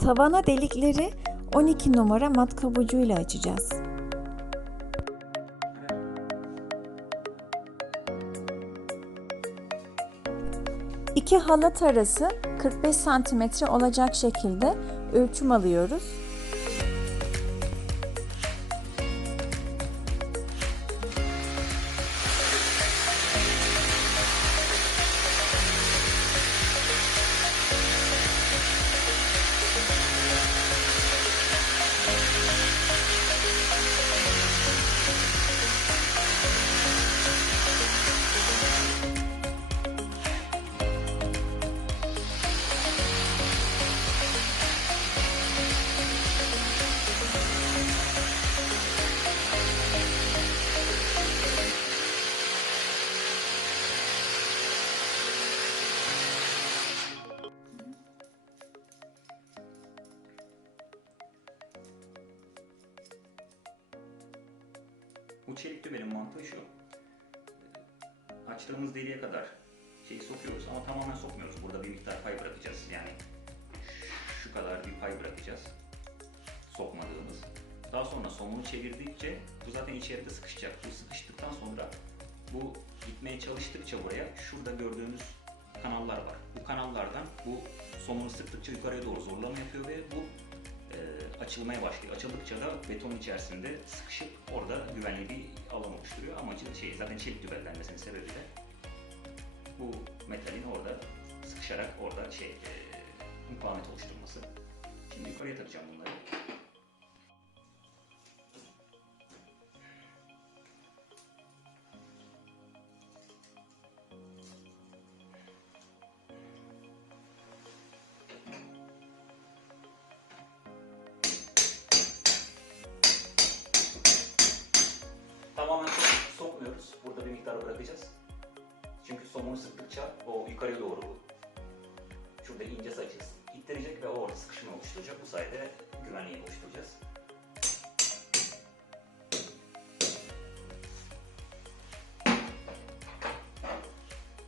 Tavana delikleri 12 numara matkap ucuyla açacağız. İki halat arası 45 santimetre olacak şekilde ölçüm alıyoruz. Bu çelik dübenin mantığı şu. Açtığımız deliğe kadar şeyi sokuyoruz ama tamamen sokmuyoruz. Burada bir miktar pay bırakacağız. Yani şu kadar bir pay bırakacağız. Sokmadığımız. Daha sonra somunu çevirdikçe bu zaten içeride sıkışacak. Bu sıkıştıktan sonra bu gitmeye çalıştıkça buraya şurada gördüğünüz kanallar var. Bu kanallardan bu somunu sıktıkça yukarıya doğru zorlama yapıyor ve bu açılmaya başlıyor. Açıldıkça da beton içerisinde sıkışıp orada güvenli bir alan oluşturuyor. Amacı şey zaten çelik dübellenmesinin sebebi de bu metalin orada sıkışarak orada şey e, mukavemet oluşturması. Şimdi yukarıya takacağım bunları. Bırakacağız. Çünkü somunu sıktıkça o yukarıya doğru şurada ince saçı ittirecek ve orada sıkışma oluşturacak. Bu sayede güvenliği oluşturacağız.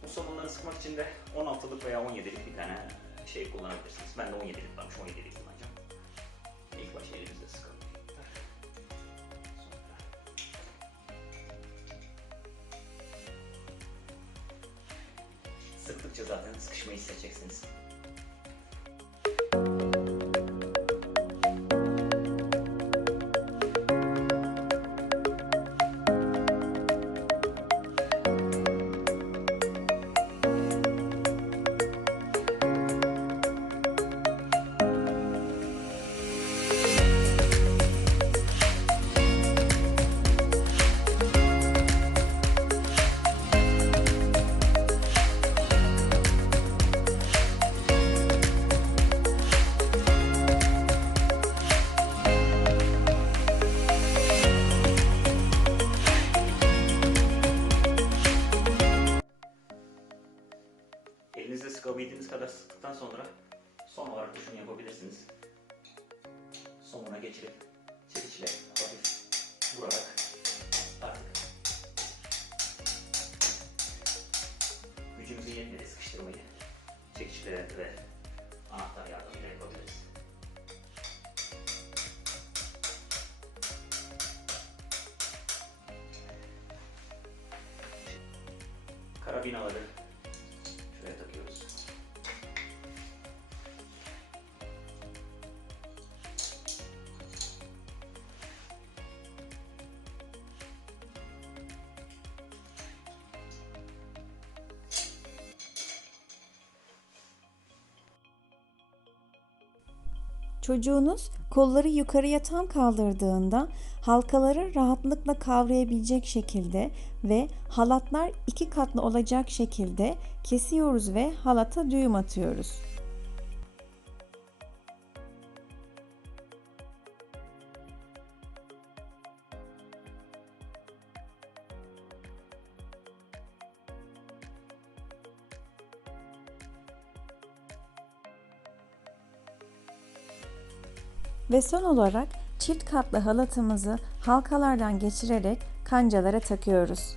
Bu somunları sıkmak için de 16'lık veya 17'lik bir tane şey kullanabilirsiniz. Ben de 17'lik varmış, 17'lik kullanacağım. İlk başta elimizle sıkalım. Sıktıkça zaten sıkışmayı hissedeceksiniz. Elinizle sıkabildiğiniz kadar sıktıktan sonra son olarak da şunu yapabilirsiniz. Somuna geçirip çekiçle hafif vurarak artık gücümüze yetmedi sıkıştırmayı çekiçle ve anahtar yardımıyla yapabiliriz. Karabinaları Çocuğunuz kolları yukarıya tam kaldırdığında halkaları rahatlıkla kavrayabilecek şekilde ve halatlar iki katlı olacak şekilde kesiyoruz ve halata düğüm atıyoruz. Ve son olarak çift katlı halatımızı halkalardan geçirerek kancalara takıyoruz.